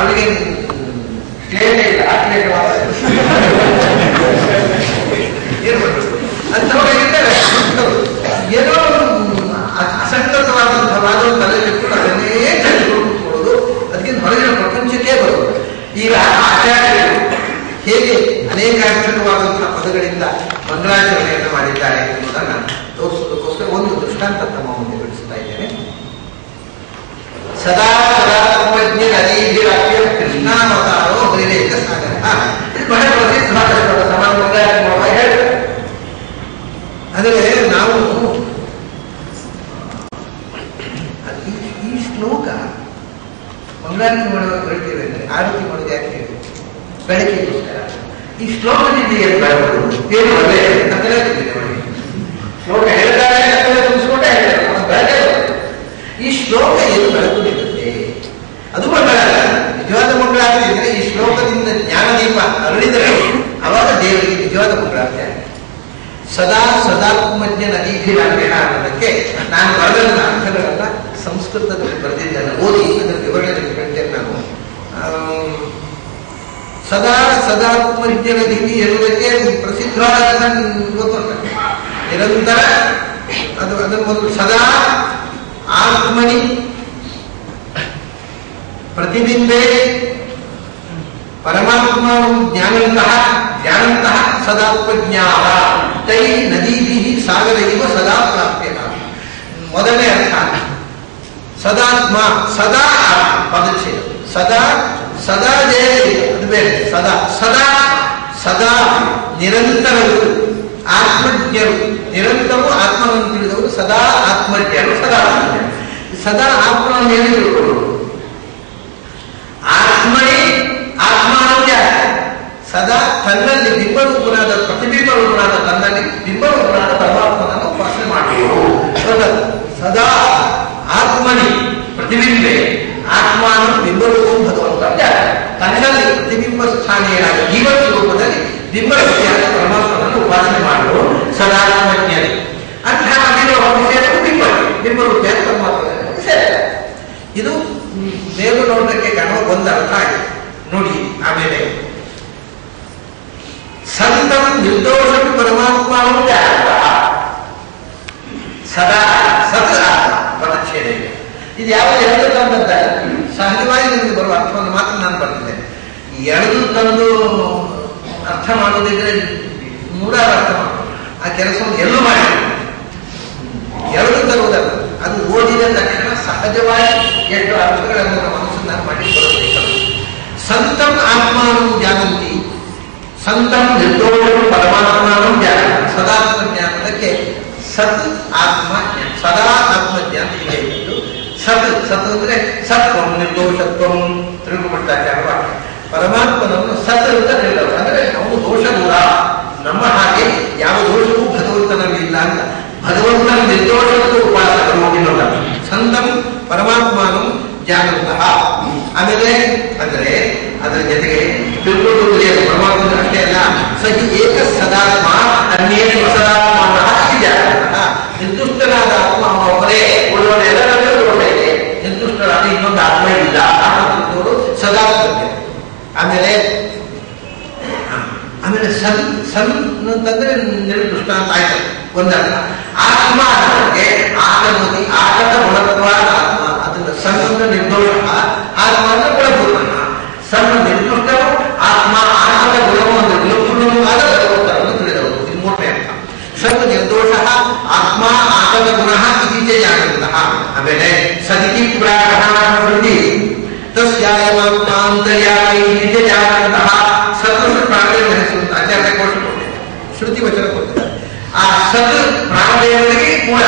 ಅವಳಿಗೆ ಸ್ಟೇಜ್ ಇಲ್ಲ ಏನು ಮಾಡಬೇಕು ಅಂತವರಿದ್ದಾರೆ. ಏನೋ ಅಸಂಗತವಾದಂತಹ ವಾದವನ್ನು ತಲೆಯಲ್ಲಿಟ್ಕೊಂಡು ಅದನ್ನೇ ಕೂತ್ಕೊಳ್ಳೋದು, ಅದಕ್ಕಿಂತ ಹೊರಗಿನ ಪ್ರಪಂಚಕ್ಕೆ ಬರೋದು. ಈಗ ಆಚಾರ್ಯರು ಹೇಗೆ ಅನೇಕಾರ್ಥಕವಾದಂತಹ ಪದಗಳಿಂದ ಮಂಗಳಾಚರಣೆಯನ್ನು ಮಾಡಿದ್ದಾರೆ ಎಂಬುದನ್ನು ತೋರಿಸೋದಕ್ಕೋಸ್ಕರ ಒಂದು ದೃಷ್ಟಾಂತ ತಮ್ಮ ಮುಂದೆ ಬಿಡಿಸ್ತಾ ಇದ್ದೇನೆ. ಸದಾ ಸದಾ ಸರ್ವಜ್ಞ ನದೀಭಿರಾಪ್ಯ ಕೃಷ್ಣಾವತಾರೋ ಹರಿರೇಖ ಸಾಗರ. ಇದು ಬಹಳ ಪ್ರಸಿದ್ಧವಾದ ಸಮಾನ ಮಂಗಳಾಚರಣೆ ಹೇಳ್ತಾರೆ. ಆದರೆ ನಾವು ಈ ಶ್ಲೋಕ ಮಂಗಳಾರತಿ ಮಾಡುವಾಗ ಹೇಳ್ತೇವೆ ಅಂದರೆ ಆರತಿ ಮಾಡೋದು ಯಾಕೆ ಹೇಳಿ ಬೆಳಕಿಗೋಸ್ಕರ. ಈ ಶ್ಲೋಕದಿಂದ ಏನು ಬೆಳಗೋದು ಏನು ಒಳ್ಳೆಯ ಅಂತಲೇ ಶ್ಲೋಕ ಹೇಳ್ತಾರೆ ಅಂತಲೇ ತುಂಬಿಸ್ಕೊಂಡೇ ಹೇಳ್ತಾರೆ ಬೆಳಕೆ. ಈ ಶ್ಲೋಕ ಏನು ಬೆಳಕು ನೀಡುತ್ತೆ ಅದು ಮಂಗಳಾರತಿ. ನಿಜವಾದ ಮಂಗಳಾರತಿ ಅಂದರೆ ಈ ಶ್ಲೋಕದಿಂದ ಜ್ಞಾನದೀಪ ಅರಳಿದರೆ ಅವಾಗ ದೇವರಿಗೆ ನಿಜವಾದ ಮಂಗಳಾರತಿ ಆಗಿದೆ. ಸದಾ ಸದಾತ್ಮಜ್ಞ ನದೀಭಿರಾಮ್ಯ ಅನ್ನೋದಕ್ಕೆ ನಾನು ಬರೆದಂಥ ಅರ್ಥಗಳನ್ನ ಸಂಸ್ಕೃತದಲ್ಲಿ ಬರೆದಿದ್ದೇನೆ, ಓದಿ ಅದರ ವಿವರಣೆ ಹೇಳ್ತೇನೆ ನಾನು. ಸದಾ ಸದಾತ್ಮಜ್ಞ ನದೀಭಿ ಎನ್ನುವುದಕ್ಕೆ ಪ್ರಸಿದ್ಧವಾದ ಗೊತ್ತುಂಟ. ನಿರಂತರ ಅದರ ಮೊದಲು ಸದಾ ಆತ್ಮನಿ ಪ್ರತಿಬಿಂಬೆ ಪರಮಾತ್ಮ ಜ್ಞಾನಂತಹ ಸದಾತ್ಮಜ್ಞಾ ತೈ ನದೀಭಿ ಸಾಗರ ಇವ ಸದಾ ಪ್ರಾಪ್ಯ. ಮೊದಲನೇ ಅರ್ಥ ಸದಾತ್ಮ ಸದಾ ಪದಚ್ಛೇದ ಸದಾ ಸದಾ ಅದು ಬೇರೆ. ಸದಾ ಸದಾ ಸದಾ ನಿರಂತರವು ಆತ್ಮಜ್ಞರು, ನಿರಂತರವೂ ಆತ್ಮವನ್ನು ತಿಳಿದವರು ಸದಾ ಆತ್ಮಜ್ಞರು. ಸದಾ ಸದಾ ಆತ್ಮವನ್ನು ಏನು ತಿಳ್ಕೊಳ್ಳೋದು? ಆತ್ಮನೇ ಆತ್ಮಾನುಜ್ಞ. ಸದಾ ತನ್ನಲ್ಲಿ ಬಿಂಬರೂಪನಾದ ಪ್ರತಿಬಿಂಬರೂಪನಾದ ತನ್ನಲ್ಲಿ ಬಿಂಬರೂಪನಾದ ಪರಮಾತ್ಮನನ್ನು ಉಪಾಸನೆ ಮಾಡುವುದು. ಸದಾ ಆತ್ಮನಿ ಪ್ರತಿಬಿಂಬೆ ಆತ್ಮಾನು ಬಿಂಬರೂಪಂ ಭಗವಂತ. ತನ್ನಲ್ಲಿ ಪ್ರತಿಬಿಂಬ ಸ್ಥಾನೀಯರಾದ ಜೀವನ ರೂಪದಲ್ಲಿ ಬಿಂಬರೂಪಿಯಾದ ಪರಮಾತ್ಮನನ್ನು ಉಪಾಸನೆ ಮಾಡುವುದು ಸದಾತ್ಮಜ್ಞರು. ಅಂತಹ ಬಿಂಬರೂಪಿಯಾದ ಪರಮಾತ್ಮನ ವಿಷಯ. ಇದು ದೇವರು ನೋಡೋದಕ್ಕೆ ಕಾಣುವ ಒಂದು ಅರ್ಥ ಆಗಿದೆ ನೋಡಿ. ಆಮೇಲೆ ಸಂತಂ ನಿರ್ದೋಷಂ ಪರಮಾತ್ಮ ಸದಾ ಸತ್ ಪದಚ್ಛೇದ ಇದೆ. ಇದು ಯಾವಾಗ ಎಳೆದು ತಂದಂತ ಸಹಜವಾಗಿ ನಿಮಗೆ ಬರುವ ಅರ್ಥವನ್ನು ಮಾತ್ರ ನಾನು ಬರ್ತಿದ್ದೇನೆ. ಎಳೆದು ತಂದು ಅರ್ಥ ಮಾಡೋದಿದ್ರೆ ನೂರಾರು ಅರ್ಥ ಮಾಡೋದು. ಆ ಕೆಲಸವನ್ನು ಎಲ್ಲೂ ಮಾಡಿ ಎಳೆದು ತರುವುದಲ್ಲ. ಅದು ಓದಿದ ತಕ್ಷಣ ಸಹಜವಾಗಿ ಎಷ್ಟು ಅರ್ಥಗಳನ್ನು ನಮ್ಮ ಮನಸ್ಸನ್ನು ಮಾಡಿ ಬರಬೇಕು. ಸಂತಂ ಆತ್ಮಾನು ಜಾನಂತಿ ಸಂತಂ ನಿರ್ದೋಷಂ ಪರಮಾತ್ಮನೂ ಜ್ಞಾನ. ಸದಾತ್ಮ ಜ್ಞಾನಕ್ಕೆ ಸತ್ ಆತ್ಮ ಸದಾ ಆತ್ಮಜ್ಞಾನ ಇದೆ. ಸತ್ ಸತ್ ಅಂದ್ರೆ ಸತ್ವಂ ನಿರ್ದೋಷತ್ವಂ ತಿರುಗುಬಿಟ್ಟಾಚಾರ. ಪರಮಾತ್ಮನನ್ನು ಸತ್ ಅಂತ ಹೇಳಿದವರು ಅಂದ್ರೆ ಅವನು ದೋಷ ದೂರ, ನಮ್ಮ ಹಾಗೆ ಯಾವ ದೋಷವೂ ಭಗವಂತನಲ್ಲಿಲ್ಲ ಅಂತ. ಭಗವಂತನ ನಿರ್ದೋಷದ ಉಪಾಸಕರು ಎನ್ನುವುದ ಸಂತಂ ಪರಮಾತ್ಮನು ಜಾಗೃತಃ. ಆಮೇಲೆ ಅಂದರೆ ಅದರ ಜೊತೆಗೆ ತಿಳ್ಕೊಳ್ಳುವುದು ಪರಮಾತ್ಮನ ಅಷ್ಟೇ ಅಲ್ಲ, ಸಹಿ ಏಕ ಸದಾತ್ಮ ಅನ್ಯೇಷು ಅಸದಾತ್ಮ ಜಾಗೃತಃ. ನಿರ್ದುಷ್ಟನಾದ ಆತ್ಮ ಅವರೇ ಉಳಿದವರು ಎಲ್ಲರಲ್ಲೂ ದೋಷ ಇದೆ. ನಿರ್ದುಷ್ಟರಾದ ಇನ್ನೊಂದು ಆತ್ಮ ಇಲ್ಲ ಸದಾತ್ಮ. ಆಮೇಲೆ ಸನ್ ಸನ್ ಅಂತಂದ್ರೆ ನಿರ್ದುಷ್ಟ ಅಂತ ಆಯ್ತು ಒಂದಲ್ಲ. ಆತ್ಮ ಅನ್ನೋರಿಗೆ ಆತ್ಮದಿ ಆಟದ ಗುಣತ್ವಾದ ಆತ್ಮ, ಅದನ್ನ ಸಣ್ಣ ನಿರ್ದೋಷ ಆತ್ಮ ಅಂದ್ರೆ ಗುಣಪೂರ್ಣ. ಸಣ್ಣ ನಿರ್ದುಷ್ಟವು ಆತ್ಮ ಆಟದ ಗುಣವನ್ನು ಗುಣಪೂರ್ಣವಾದ ಭಗವಂತನನ್ನು ತಿಳಿದವರು. ಇದು ಮೂರನೇ ಅರ್ಥ. ಸಣ್ಣ ನಿರ್ದೋಷ ಆತ್ಮ ಆಟದ ಗುಣ ಇದೀಚೆ ಜಾಗೃತಃ. ಆಮೇಲೆ ಸದಿತಿ ಪ್ರಾಣ ಶ್ರುತಿ ತಸ್ಯಾಯಮಾಂತರ್ಯಾಮಿ ಇದೀಚೆ ಜಾಗೃತಃ. ಸತ್ ಪ್ರಾಣದೇವರ ಹೆಸರು ಆಚಾರ್ಯ ಕೊಟ್ಟಿದ್ದಾರೆ, ಶ್ರುತಿ ವಚನ ಕೊಟ್ಟಿದ್ದಾರೆ. ಆ ಸತ್ ಪ್ರಾಣದೇವರಿಗೆ ಕೂಡ